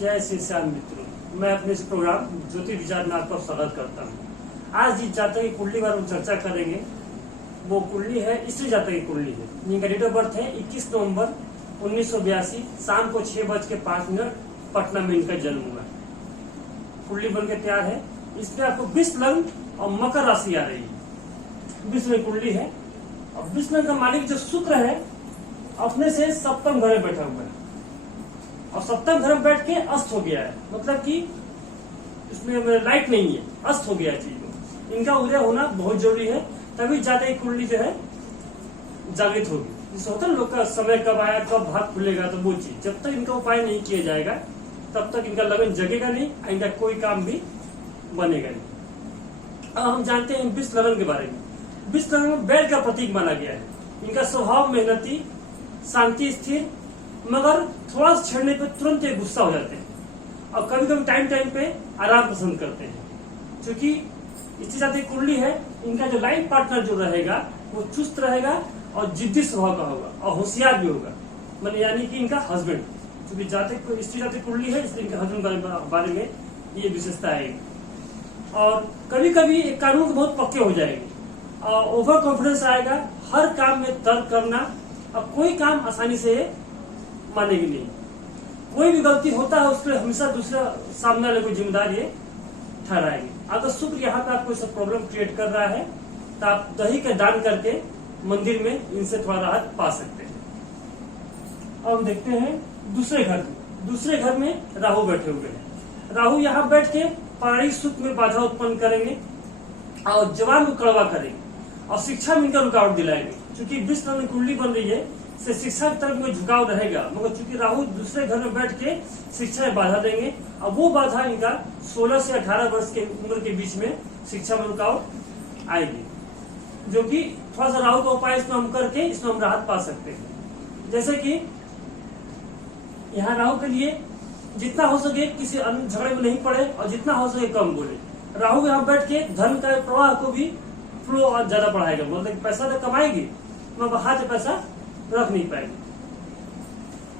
जय श्री श्याम मित्रों, मैं अपने इस प्रोग्राम ज्योति विचार में आपका स्वागत करता हूँ। आज जिस जातक की कुंडली बारे में चर्चा करेंगे वो कुंडली है, स्त्री जातक की कुंडली है। इनका डेट ऑफ बर्थ है 21 नवंबर 1982 शाम को 6:05 पटना में इनका जन्म हुआ है। कुंडली बन के तैयार है। इसमें आपको 20 लग्न और मकर राशि आ रही है। 20 में कुंडली है और 20 लग्न का मालिक जो शुक्र है अपने से सप्तम घर में बैठा हुआ है और सप्तम घर में बैठ के अस्त हो गया है, मतलब कि इसमें लाइट नहीं है, अस्त हो गया है चीज में। इनका उदय होना बहुत जरूरी है, तभी जातक की कुंडली जो है जागृत होगी। जिससे होता है लोग का समय कब आया, कब भाग खुलेगा, तो वो चीज जब तक इनका उपाय नहीं किया जाएगा तब तक इनका लगन जगेगा नहीं, इनका कोई काम भी बनेगा नहीं। अब हम जानते हैं 20 लगन के बारे में। 20 लगन में बैल का प्रतीक माना गया है। इनका स्वभाव मेहनती, शांति स्थिर, मगर थोड़ा सा छेड़ने पे तुरंत ये गुस्सा हो जाते हैं और कभी कभी टाइम पे आराम पसंद करते हैं। क्योंकि इसी जाति की कुंडली है, इनका जो लाइफ पार्टनर जो रहेगा वो चुस्त रहेगा और जिद्दी स्वभाव का होगा और होशियार भी होगा, मतलब यानी कि इनका हस्बैंड। क्योंकि जातक स्त्री जाति कुंडली है, इसलिए इनके हस्बैंड बारे में ये विशेषता आएगी। और कभी कभी कानून बहुत पक्के हो जाएंगे और ओवर कॉन्फिडेंस आएगा, हर काम में तर्क करना और कोई काम आसानी से मानेगी नहीं। कोई भी गलती होता है उसके लिए हमेशा दूसरा सामने वाले को जिम्मेदार ये ठहराएंगे। अगर शुक्र यहाँ पे आपको सब प्रॉब्लम क्रिएट कर रहा है तो आप दही का दान करके मंदिर में इनसे थोड़ा राहत पा सकते हैं। अब हम देखते हैं दूसरे घर में। दूसरे घर में राहु बैठे हुए हैं। राहु यहाँ बैठ के पारिवारिक सुख में बाधा उत्पन्न करेंगे और जवान को कड़वा करेंगे और शिक्षा में इनका रुकावट दिलाएंगे। क्योंकि 20 लग्न कुंडली बन रही है से शिक्षा की तरफ में झुकाव रहेगा, मगर चूंकि राहु दूसरे घर में बैठ के शिक्षा में बाधा देंगे और वो बाधा इनका 16 से 18 वर्ष के उम्र के बीच में शिक्षा में रुकावट आएगी, जो कि थोड़ा सा राहु का उपाय इसमें हम करके इसमें हम राहत पा सकते हैं। जैसे कि यहाँ राहु के लिए जितना हो सके किसी अन्य झगड़े में नहीं पड़े और जितना हो सके कम बोले। राहु यहाँ बैठ के धन का प्रवाह को भी फ्लो और ज्यादा बढ़ाएगा, मतलब पैसा तो कमाएगी मगर हाथ में पैसा रख नहीं पाएगी।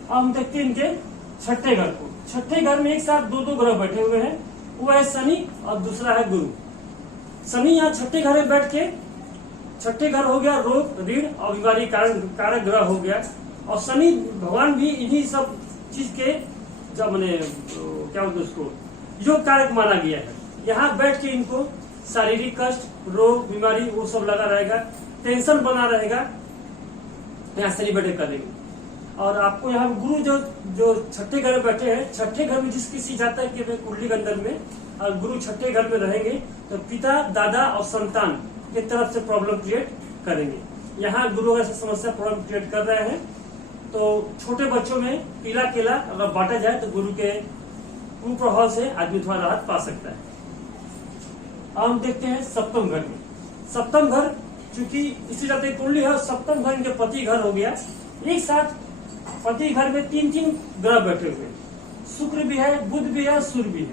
अब हम देखते हैं इनके छठे घर को। छठे घर में एक साथ दो ग्रह बैठे हुए हैं। वो है शनि और दूसरा है गुरु। शनि यहाँ छठे घर में बैठ के, छठे घर हो गया रोग, ऋण और बीमारी कारक ग्रह हो गया। और शनि भगवान भी इन्हीं सब चीज के जब मैंने क्या बोलते उसको योग कारक माना गया है। यहाँ बैठ के इनको शारीरिक कष्ट, रोग, बीमारी वो सब लगा रहेगा, टेंशन बना रहेगा, यहाँ शनि बैठे करेंगे। और आपको यहाँ गुरु जो छठे घर में बैठे हैं, छठे घर में जिस किसी जातक के कुंडली के अंदर में और गुरु छठे घर में रहेंगे तो पिता, दादा और संतान की तरफ से प्रॉब्लम क्रिएट करेंगे। यहाँ गुरु अगर समस्या प्रॉब्लम क्रिएट कर रहे हैं तो छोटे बच्चों में पीला केला अगर बांटा जाए तो गुरु के कुप्रभाव से आदमी थोड़ा राहत पा सकता है। अब हम देखते हैं सप्तम घर में। सप्तम घर क्योंकि इसी जाति कुंडली है, सप्तम घर इनके पति घर हो गया। एक साथ पति घर में तीन ग्रह बैठे हुए, शुक्र भी है, बुध भी है, सूर्य भी है।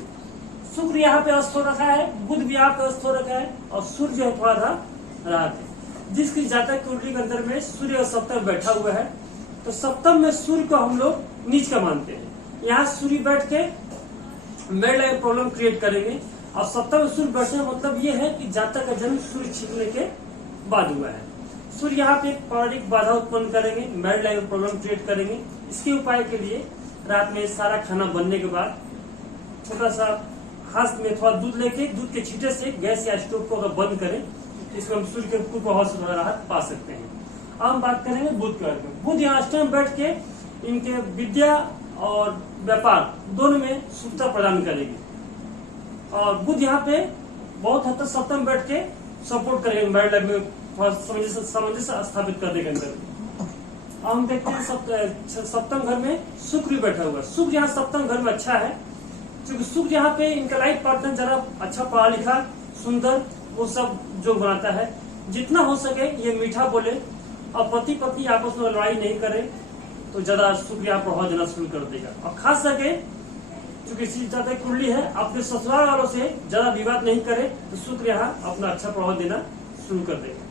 शुक्र यहाँ पे अस्त हो रखा है, बुध भी यहाँ पे अस्त हो रखा है और सूर्य जो है थोड़ा सा राहत है। जिसकी जातक कुंडली के अंदर में सूर्य और सप्तम बैठा हुआ है तो सप्तम में सूर्य को हम लोग नीच का मानते हैं। यहाँ सूर्य बैठ के मेड लाइन प्रॉब्लम क्रिएट करेंगे और सप्तम में सूर्य बैठने का मतलब ये है कि जातक का जन्म सूर्य छिपने के बाद हुआ है। सूर्य यहाँ पे पारिवारिक बाधा उत्पन्न करेंगे, मैरिड लाइफ में प्रॉब्लम क्रिएट करेंगे। इसके उपाय के लिए रात में सारा खाना बनने के बाद छोटा सा हाथ में थोड़ा दूध लेके दूध के छींटे से गैस या स्टोव को अगर बंद करें, इसमें हम सूर्य के कुप्रभाव से थोड़ा राहत पा सकते हैं। अब हम बात करेंगे बुध के बारे में। बुध यहाँ अष्टम बैठ के इनके विद्या और व्यापार दोनों में सुविधा प्रदान करेगी और बुध यहाँ पे बहुत हद तक सप्तम बैठ के सपोर्ट करेंगे, मैरिड लाइफ में थोड़ा सामंजस्य स्थापित करने के अंदर। अब हम देखते हैं सप्तम घर में शुक्र बैठा हुआ है। शुक्र यहाँ सप्तम घर में अच्छा है क्योंकि शुक्र यहाँ पे इनका लाइफ पार्टनर जरा अच्छा पढ़ा लिखा, सुंदर, वो सब जो बनाता है। जितना हो सके ये मीठा बोले और पति पत्नी आपस में लड़ाई नहीं करे तो ज्यादा शुक्र यहाँ प्रभाव देना शुरू कर देगा। और खास करके क्योंकि इसी जातक कुंडली है, अपने ससुराल वालों से ज्यादा विवाद नहीं करे तो शुक्र यहाँ अपना अच्छा प्रभाव देना शुरू कर देगा।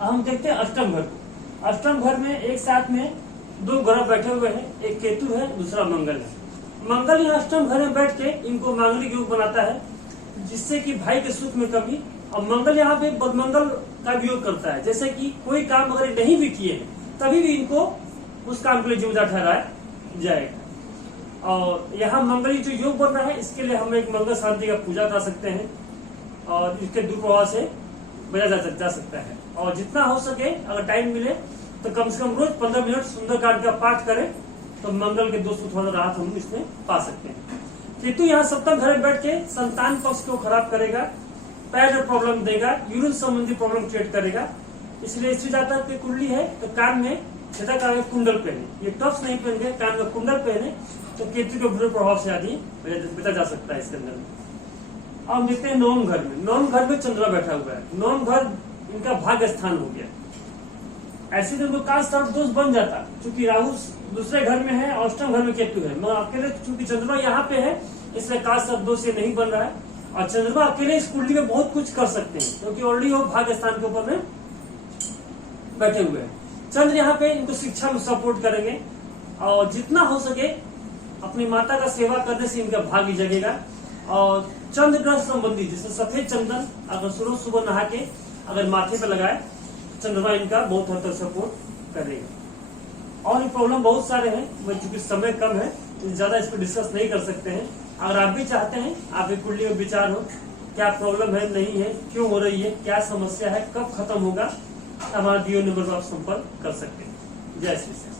हम देखते हैं अष्टम घर को। अष्टम घर में एक साथ में दो ग्रह बैठे हुए हैं, एक केतु है, दूसरा मंगल है। मंगल यहाँ अष्टम घर में बैठ के इनको मांगलिक योग बनाता है, जिससे कि भाई के सुख में कमी। और मंगल यहाँ पे बदमंगल का भी योग करता है, जैसे कि कोई काम अगर नहीं भी किए हैं तभी भी इनको उस काम के लिए जिम्मेदार ठहराया जाएगा। और यहाँ मंगल जो योग बन रहा है, इसके लिए हम एक मंगल शांति का पूजा कर सकते हैं और इसके दुष्प्रभाव से बचा जा सकता है। और जितना हो सके अगर टाइम मिले तो कम से कम रोज 15 मिनट सुंदरकांड का पाठ करें, तो मंगल के दोष को थोड़ा राहत हम इसमें पा सकते हैं। केतु यहाँ सप्तम घर में बैठ के संतान पक्ष को खराब करेगा, पैर में प्रॉब्लम देगा, यूरिन संबंधी प्रॉब्लम क्रिएट करेगा। इसलिए स्त्री जातक की कुंडली है तो कान में छेदक आगे कुंडल पहने, ये टफ्स नहीं पहने, कान में कुंडल पहने, तो केतु के बुरे प्रभाव से आदि बचा जा सकता है इसके अंदर। अब देखते हैं नवम घर में। नवम घर में चंद्रमा बैठा हुआ है, नवम घर इनका भाग्य स्थान हो गया। ऐसे दिन को काल सर्प दोष बन जाता, क्योंकि राहु दूसरे घर में है और अष्टम घर में केतु है। मगर अकेले चूंकि चंद्रमा यहाँ पे है, इसलिए काल सर्प दोष ये नहीं बन रहा है। और चंद्रमा अकेले इस कुंडली में बहुत कुछ कर सकते हैं, क्योंकि ऑलरेडी वो भाग्य स्थान के ऊपर में बैठे हुए हैं। चंद्र यहाँ पे इनको शिक्षा में सपोर्ट करेंगे और जितना हो सके अपनी माता का सेवा करने से इनका भाग्य जगेगा। और चंद्र ग्रह संबंधी जैसे सफेद चंदन अगर सुबह नहा के अगर माथे पे लगाए, चंद्रमा इनका बहुत हद तक सपोर्ट करेगा। और प्रॉब्लम बहुत सारे हैं, चूंकि समय कम है ज्यादा इस पर डिस्कस नहीं कर सकते हैं। अगर आप भी चाहते हैं, आप एक कुंडली में विचार हो क्या प्रॉब्लम है, नहीं है, क्यों हो रही है, क्या समस्या है, कब खत्म होगा, हमारा दियो नंबर पर आप संपर्क कर सकते हैं। जय श्री कृष्ण।